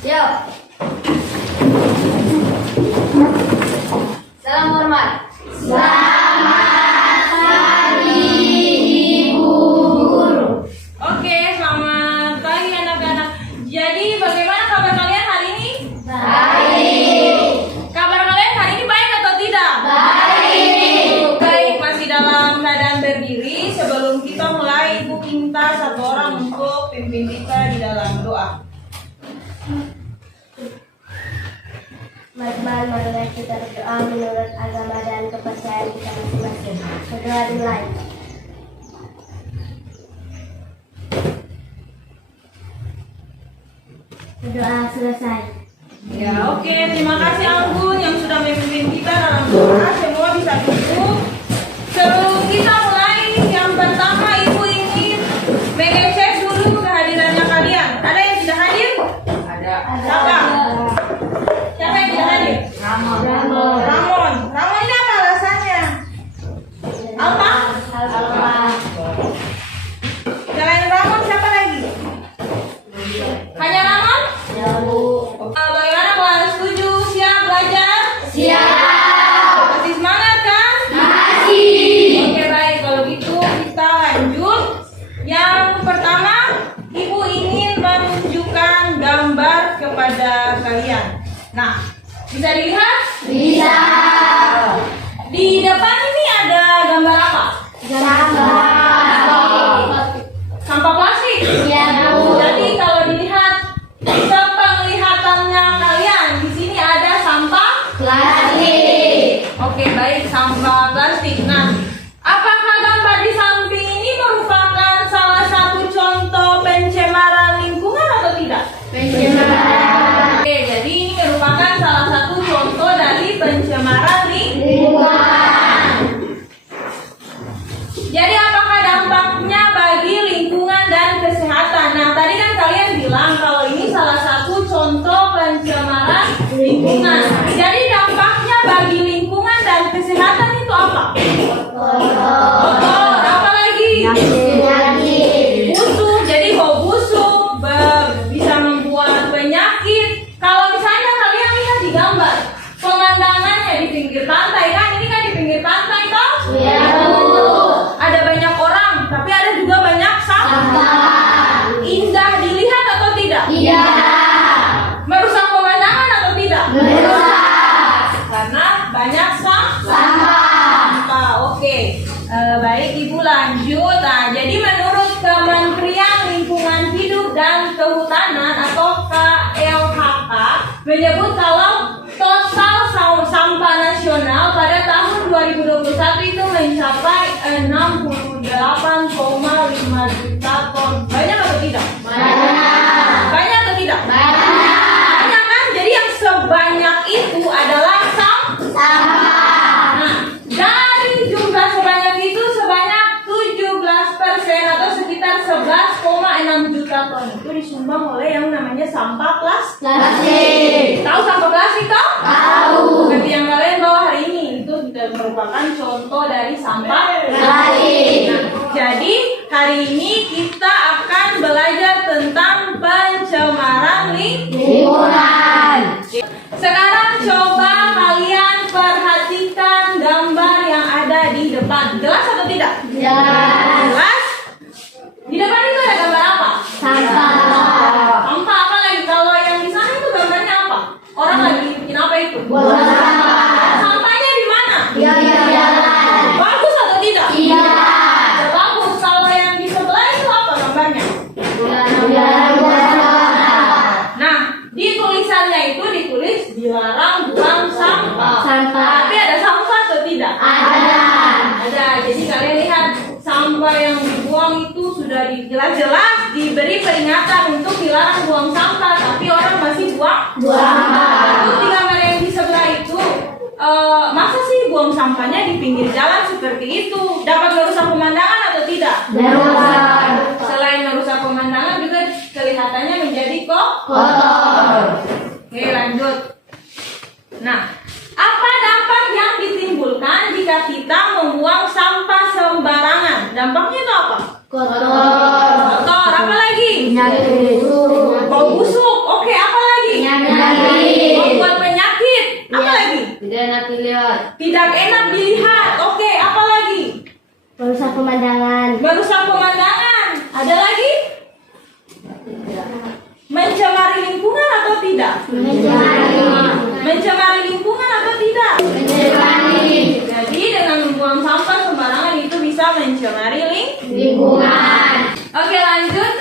Siap. Salam hormat. Selamat pagi, Ibu Guru. Oke, selamat pagi anak-anak. Jadi bagaimana kabar kalian hari ini? Baik. Kabar kalian hari ini baik atau tidak? Baik. Baik, masih dalam keadaan berdiri. Sebelum kita mulai, Ibu minta satu orang untuk pimpin kita di dalam doa. Marilah kita berdoa menurut agama dan kepercayaan kita masing-masing. Berdoa dimulai. Berdoa selesai. Ya, oke. Terima kasih Anggun yang sudah memimpin kita dalam doa. Semua bisa duduk. Sebelum kita mulai, yang pertama Ibu ingin mengecek dulu kehadirannya kalian. Ada yang tidak hadir? Ada. Siapa? Siapa yang tidak hadir? Ramon. Ramon ini apa alasannya? Apa? Selain Ramon siapa lagi? Hanya Ramon? Bagaimana kelas 7? Siap belajar? Siap. Masih semangat kan? Masih. Oke baik, kalau gitu kita lanjut. Yang pertama, Ibu ingin menunjukkan gambar kepada kalian. Nah, bisa dilihat? Bisa. Di depan ini ada gambar apa? Sampah plastik. Iya, Bu. Jadi kalau dilihat sepenglihatannya kalian, di sini ada sampah. Plastik. Oke baik, sampah plastik. Nah, apakah gambar di samping ini merupakan salah satu contoh pencemaran lingkungan atau tidak? Pencemaran Oke, jadi ini merupakan salah satu contoh dari pencemaran lingkungan. Jadi apakah dampaknya bagi lingkungan dan kesehatan? Nah, tadi kan kalian bilang kalau ini salah satu contoh pencemaran lingkungan. Jadi dampaknya bagi lingkungan dan kesehatan itu apa? Kotor, apa lagi? Penyakit. Busuk. Jadi bau busuk bisa membuat penyakit. Kalau misalnya kalian lihat di gambar, pemandangannya di pinggir pantai kan? Ini kan di pinggir pantai toh? Iya, Bu. Ada banyak orang, tapi ada juga banyak sampah. Indah dilihat atau tidak? Iya. Merusak pemandangan atau tidak? Merusak. Karena banyak sampah. Oke. Baik, Ibu lanjut. Nah, jadi menurut Kementerian Lingkungan Hidup dan Kehutanan atau KLHK menyebut kalau total sampah nasional pada tahun 2021 itu mencapai 68,5 juta ton. Banyak atau tidak? Banyak atau tidak? Banyak kan? Jadi yang sebanyak itu adalah Sampah. Nah, dari jumlah sebanyak itu sebanyak 17% atau sekitar 11,6 juta ton itu disumbang oleh yang namanya sampah Plastik. Tahu sampah plastik toh? Tahu. Seperti yang kalian bawa hari ini itu juga merupakan contoh dari sampah Plastik. Nah, jadi hari ini kita akan belajar tentang pencemaran Lingkungan. Sekarang coba kalian perhatikan gambar yang ada di depan. Jelas atau tidak? Jelas. Jelas? Di depan itu ada gambar apa? Sampah. Sampah apa lagi? Kalau yang di sana itu gambarnya apa? Orang lagi bikin apa itu? Buang sampah. Sampahnya di mana? Iya. Bagus atau tidak? Iya. Bagus. Kalau yang di sebelah itu apa gambarnya? Nah, di tulisannya itu ditulis dilarang buang sampah. Tapi ada sampah atau tidak? Ada. Jadi kalian lihat sampah yang dibuang itu sudah jelas-jelas diberi peringatan untuk dilarang buang sampah, tapi orang masih buang. Terus di gambar yang di sebelah itu, masa sih buang sampahnya di pinggir jalan seperti itu? Dapat merusak pemandangan atau tidak? Selain merusak pemandangan juga kelihatannya menjadi Kotor. Oke, lanjut. Nah, apa dampak yang ditimbulkan jika kita membuang sampah sembarangan? Dampaknya itu apa? Kotor. Kotor, apa lagi? Penyakit. Bau busuk. Oke, apa lagi? Tidak enak dilihat. Oke, apa lagi? Merusak pemandangan. Merusak pemandangan. Ada lagi? Mencemari lingkungan atau tidak? Mencemari lingkungan atau tidak? Jadi dengan membuang sampah sembarangan itu bisa mencemari lingkungan. Oke, lanjut.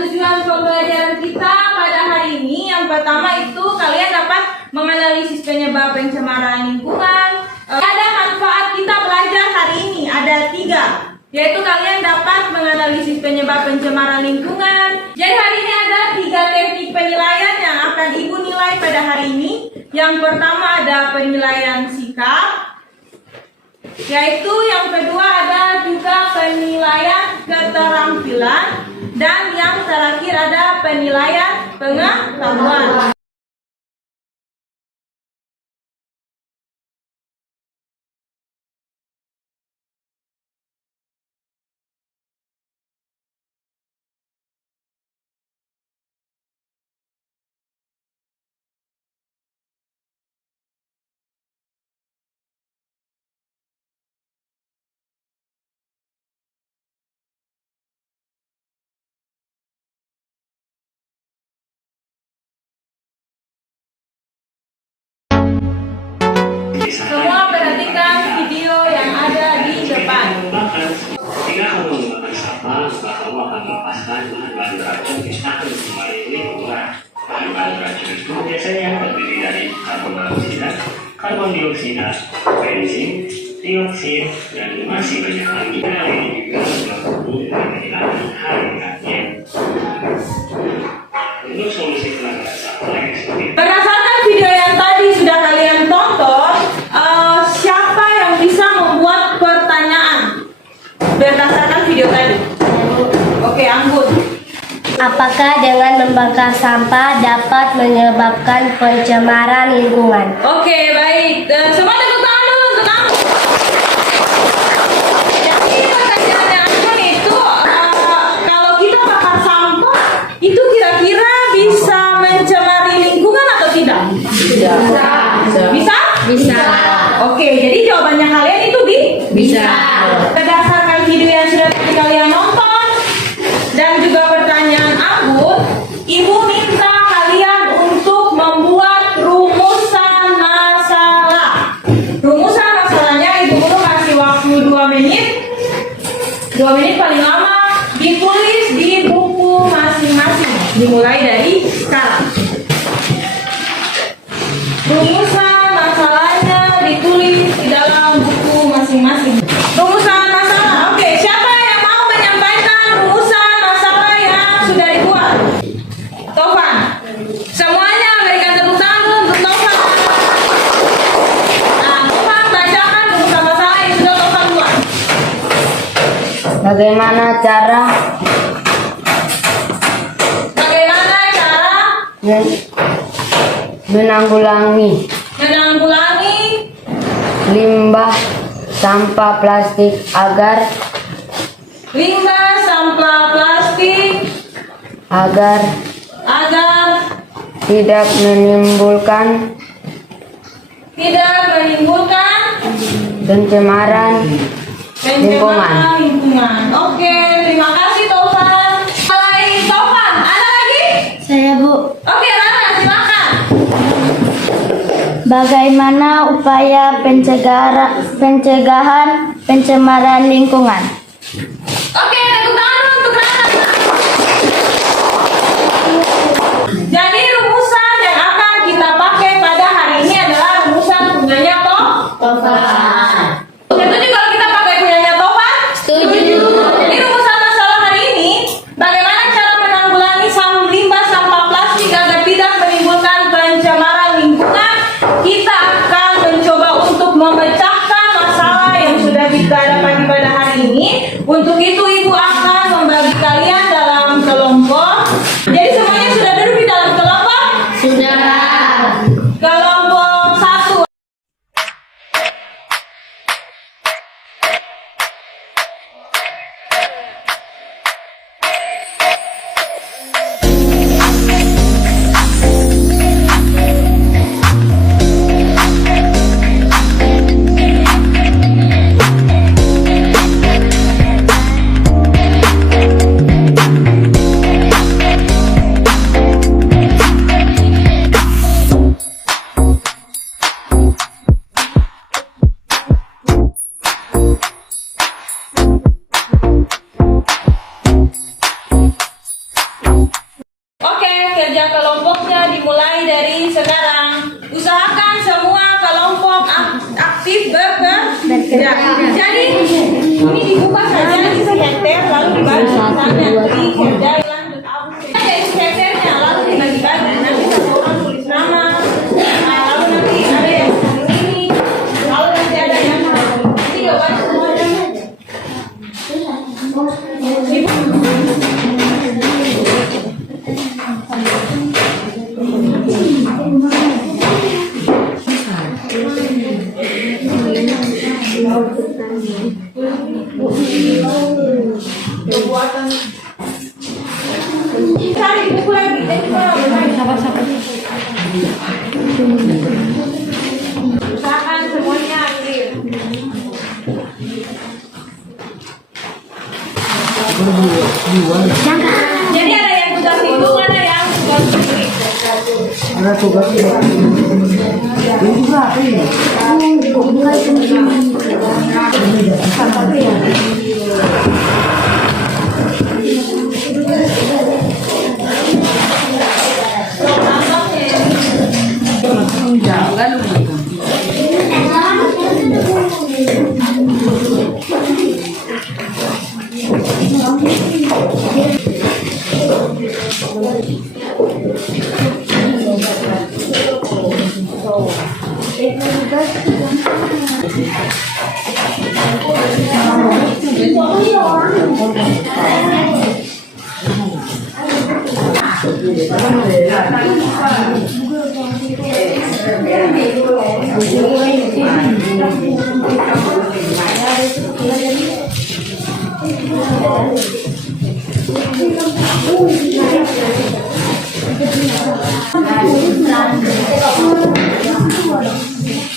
Tujuan pembelajaran kita pada hari ini yang pertama itu kalian dapat menganalisis penyebab pencemaran lingkungan. Ada manfaat kita belajar hari ini ada 3, yaitu kalian dapat menganalisis penyebab pencemaran lingkungan. Jadi hari ini ada 3 teknik penilaian yang akan ibu nilai pada hari ini. Yang pertama ada penilaian sikap, yaitu yang kedua ada juga penilaian keterampilan, dan yang terakhir ada penilaian pengetahuan. Semua perhatikan video yang ada di depan. Ketika kamu menggunakan sampah, maka kamu akan melepaskan bahan-bahan beracun yang akan mencemari lingkungan. Bahan-bahan beracun itu biasanya terdiri dari karbon dioksida, bensin, dioksin, dan masih banyak lagi. Hal ini juga berlaku dengan menghilangkan habitatnya. Untuk solusi penanganan sampah yang seperti Berdasarkan video yang tadi sudah kalian tonton, siapa yang bisa membuat pertanyaan berdasarkan video tadi? Oke, Anggun. Apakah dengan membakar sampah dapat menyebabkan pencemaran lingkungan? Oke, baik. Semua tepuk tangan dulu untuk Anggun. Jadi pertanyaannya Anggun itu, kalau kita bakar sampah, itu kira-kira bisa mencemari lingkungan atau tidak? Bisa? Bisa. Oke, jadi jawabannya kalian itu bisa. Berdasarkan video yang sudah kalian nonton dan juga pertanyaan Anggun, ibu minta kalian untuk membuat rumusan masalah. Rumusan masalahnya ibu guru kasih waktu 2 menit. 2 menit paling lama, ditulis di buku masing-masing. Dimulai dari sekarang. Rumusan masalahnya ditulis di dalam buku masing-masing. Rumusan masalah. Oke, siapa yang mau menyampaikan rumusan masalah yang sudah dibuat? Tovan. Semuanya berikan tepuk tangan untuk Tovan. Nah, Tovan bacakan rumusan masalah yang sudah Tovan buat. Bagaimana cara menanggulangi limbah sampah plastik agar tidak menimbulkan pencemaran lingkungan. Oke, terima kasih Tovan. Selain Tovan, ada lagi? Saya, Bu. Oke, Rana, silakan. Bagaimana upaya pencegahan pencemaran lingkungan? Oke, tepuk tangan untuk Rana. Jadi rumusan yang akan kita pakai pada hari ini adalah rumusan punyanya Tovan. Setuju kalau kita pakai punyanya Tovan? Setuju. Jadi rumusan masalah hari ini, bagaimana cara menanggulangi limbah sampah plastik agar tidak menimbulkan pencemaran lingkungan. Kita akan mencoba untuk memecahkan masalah yang sudah kita dapati pada hari ini. Ya, jadi ini dibuka saja di senter lalu dibagi sana di kerja lanjut ada senternya lalu dibagi-bagi nanti satu orang tulis nama lalu nanti ada yang ini lalu nanti ada yang nanti jawaban semuanya cari buku lagi usahakan semuanya clear. Jadi ada yang tugas hitung, ada yang tugas tulis. Ada tugas ini juga apa ini?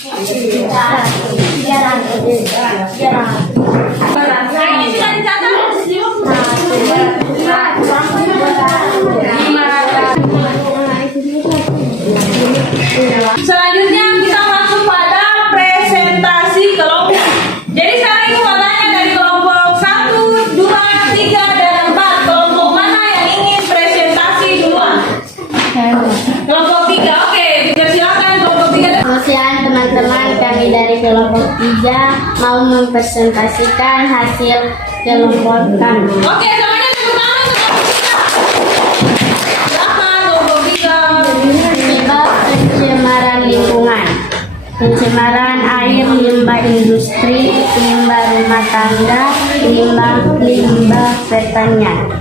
Ini sudah dicatat. Selanjutnya kita masuk pada presentasi kelompok. Jadi sekarang itu matanya dari kelompok 1, 2, 3, dan 4. Kelompok mana yang ingin presentasi duluan? Kelompok 3, oke. Silakan kelompok 3. Siang teman-teman, kami dari kelompok 3 mau mempresentasikan hasil kelompok kami. Oke, semuanya tepuk tangan kelompok 3. Silakan kelompok 3. Penyebab pencemaran lingkungan. Pencemaran air, limbah industri, limbah rumah tangga, limbah pertanian.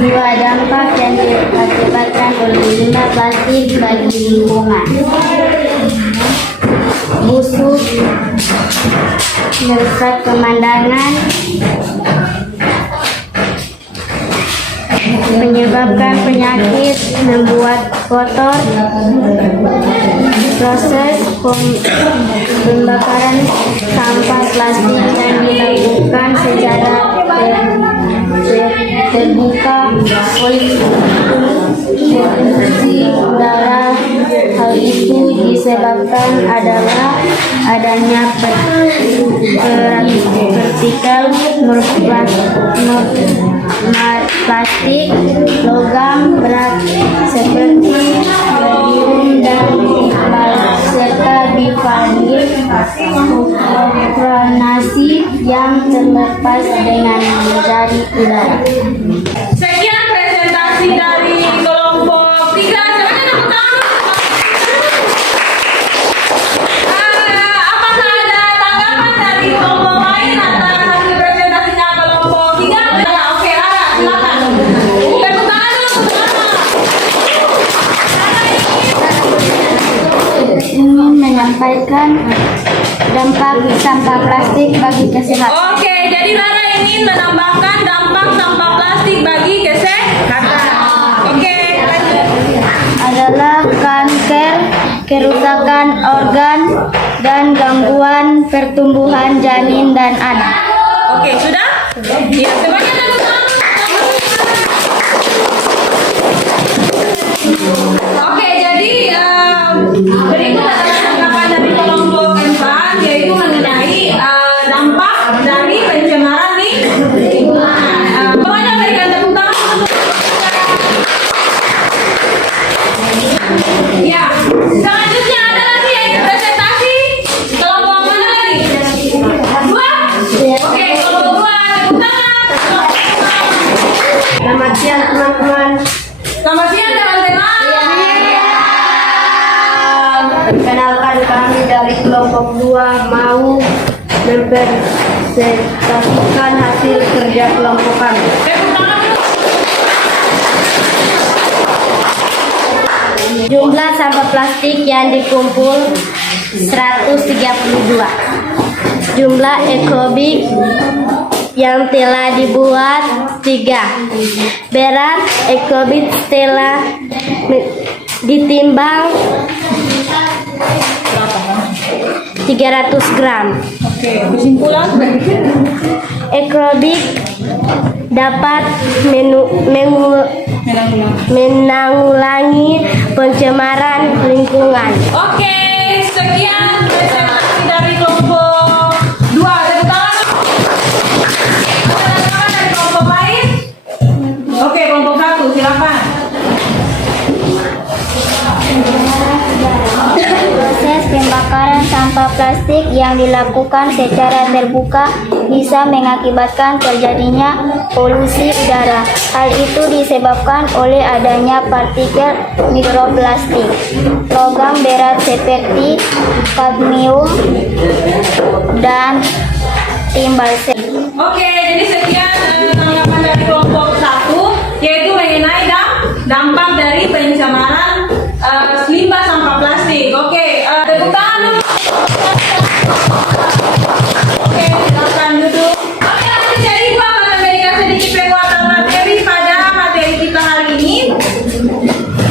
Dua dampak yang diakibatkan oleh limbah plastik bagi lingkungan. Busuk, merusak pemandangan, menyebabkan penyakit, membuat kotor. Proses pembakaran sampah plastik yang dilakukan secara terbuka, polusi udara. Hal itu disebabkan adalah adanya partikel plastik, logam berat seperti radium dan serta bifenil mikronasi yang terlepas dengan dari udara. Sekian presentasi dari kelompok 3. Semuanya tepuk tangan. Apakah ada tanggapan dari kelompok lain atas hasil presentasinya kelompok 3? Oke, ada. Silakan. Tepuk tangan dulu pertama. Ingin menyampaikan dampak sampah plastik bagi kesehatan. Oke, jadi Lara ingin menambahkan dampak sampah plastik bagi kesehatan. Oke, lanjut. Adalah kanker, kerusakan organ, dan gangguan pertumbuhan janin dan anak. Oke, sudah? Ya, semuanya tepuk tangan. Oke, jadi berikut adalah tanggapan dari kelompok 4, yaitu mengenai dampak dari pencemaran lingkungan. Semuanya berikan tepuk tangan untuk ya. Selanjutnya ada lagi yang presentasi kelompok siang teman-teman. Selamat siang teman-teman. Perkenalkan kami dari kelompok 2 mau mempresentasikan hasil kerja kelompok kami. Tepuk tangan dulu. Jumlah sampah plastik yang dikumpul 132. Jumlah ekobik yang telah dibuat 3. Berat ekobik telah ditimbang 300 gram. Oke, kesimpulan. Ekobik dapat menanggulangi pencemaran lingkungan. Oke, sekian presentasi dari kelompok 2. Tepuk tangan. Tepuk tangan dari kelompok lain. Oke, kelompok 1 silakan. Proses pembakaran sampah plastik yang dilakukan secara terbuka bisa mengakibatkan terjadinya polusi udara. Hal itu disebabkan oleh adanya partikel mikroplastik, logam berat seperti kadmium, dan timbal Oke, jadi sekian tanggapan dari kelompok 1 yaitu mengenai dampak dari pencemaran limbah sampah plastik. Oke, tepuk tangan dulu. Oke, silakan duduk. Oke, langsung jadi gua akan memberikan sedikit penguatan materi pada materi kita hari ini.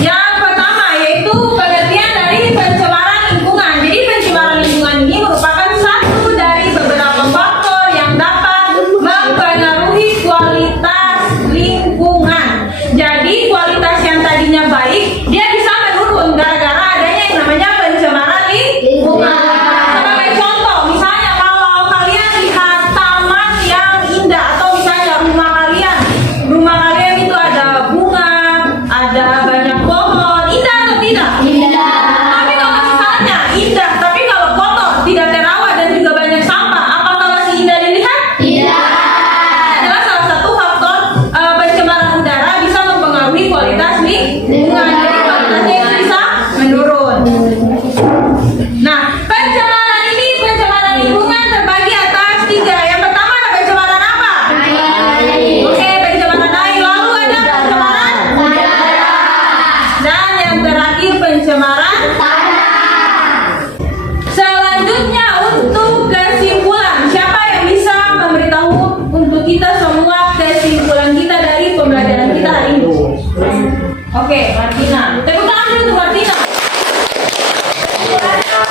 Yang pertama yaitu pengertian dari pencemaran lingkungan. Jadi pencemaran lingkungan ini merupakan satu dari beberapa faktor yang dapat mempengaruhi kualitas lingkungan. Jadi kualitas yang tadinya baik dia bisa menurun gara-gara adanya yang namanya pencemaran lingkungan. Sebagai contoh, misalnya kalau kalian lihat taman yang indah atau misalnya rumah kalian itu ada bunga, ada banyak pohon, indah atau tidak? Indah. Tapi kalau misalnya indah, tapi kalau kotor, tidak terawat dan juga banyak sampah, apakah masih indah dilihat? Tidak. Adalah salah satu faktor pencemaran udara bisa mempengaruhi kualitas lingkungan. Jadi kualitasnya itu bisa menurun. Nah, pencemaran lingkungan terbagi atas 3. Yang pertama ada pencemaran apa? Oke, pencemaran air. Lalu ada pencemaran udara. Dan yang terakhir pencemaran tanah. Selanjutnya untuk kesimpulan, siapa yang bisa memberitahu untuk kita semua kesimpulan kita dari pembelajaran kita hari ini? Oke, Martina. Tepuk tangan dulu untuk Martina.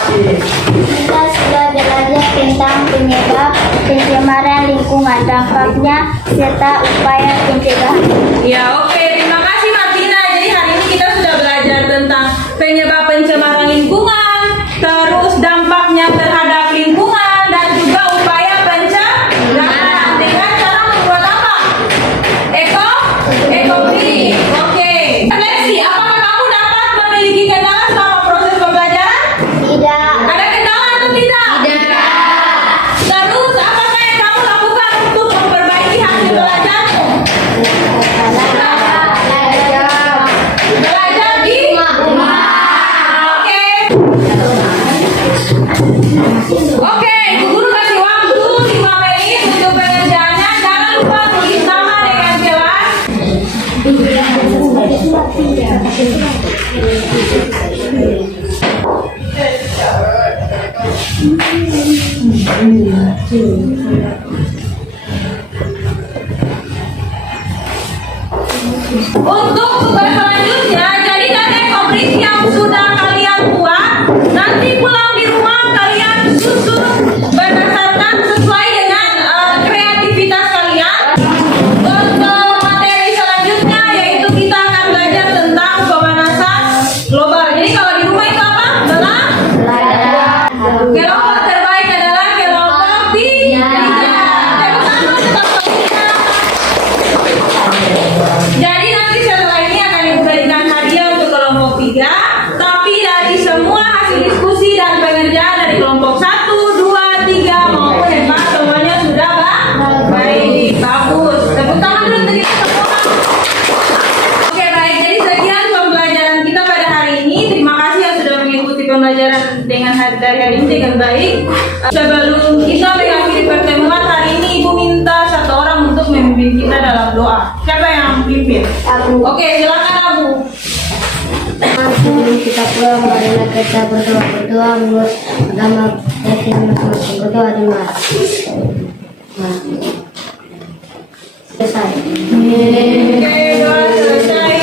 Kita sudah belajar tentang penyebab pencemaran lingkungan, dampaknya, serta upaya pencegahan. Ya, oke. Terima kasih Martina. Jadi hari ini kita sudah belajar tentang penyebab pencemaran lingkungan, terus dampaknya terhadap lingkungan, dan juga upaya pencegahan dengan cara membuat apa? Ekobrik. Oke. Lexi, apakah kamu dapat memiliki kendala selama proses pembelajaran? Tidak. Ada kendala atau tidak? Tidak. Terus apakah yang kamu lakukan untuk memperbaiki hasil belajarmu? Belajar di rumah. Oke. Oke, Ibu Guru kasih waktu 5 menit untuk pengerjaannya. Jangan lupa tulis nama dengan jelas. Untuk tugas selanjutnya, jadikan ekobrik yang sudah kalian buat. Nanti pulang di rumah kalian susun berdasarkan sesuai dengan kreativitas kalian. Untuk materi selanjutnya yaitu kita akan belajar tentang pemanasan global. Jadi kalau di rumah itu apa? Kelompok terbaik adalah kelompok 3. Tepuk tangan untuk kelompok 3. Jadi nanti setelah ini akan diberikan hadiah untuk kelompok 3. Tapi dari semua hasil diskusi dan pengerjaan dari kelompok 1, 2, 3 maupun 4 semua baik. Sebelum kita mengakhiri pertemuan hari ini, Ibu minta satu orang untuk memimpin kita dalam doa. Siapa yang memimpin? Oke, silakan Abu. Sebelum kita pulang, marilah kita berdoa menurut agama yakin masing-masing. Berdoa di mana? Selesai. Oke, doa selesai.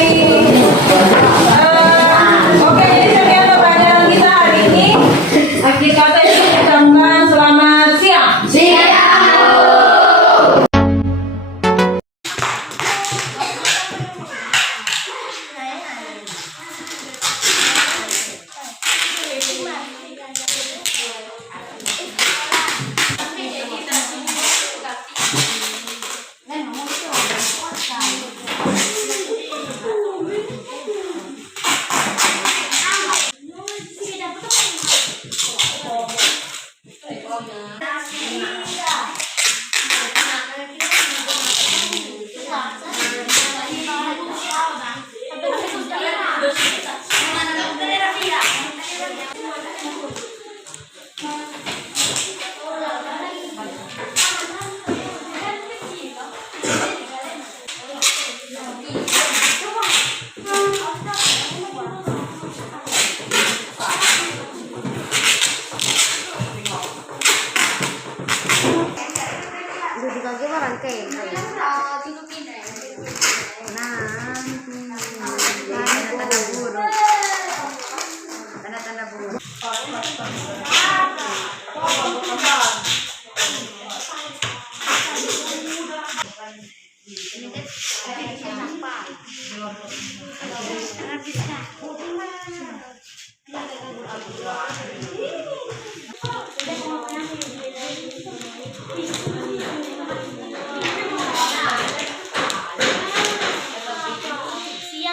Oke, jadi sekian pelajaran kita hari ini. Akhir kata itu ucapkan selamat siang. Siang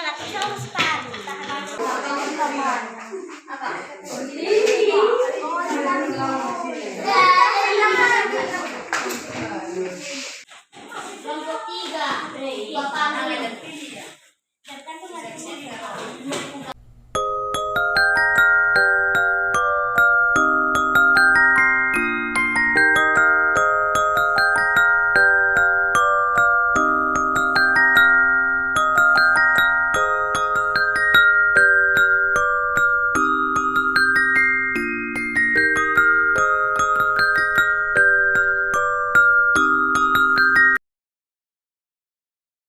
atau sama sekali.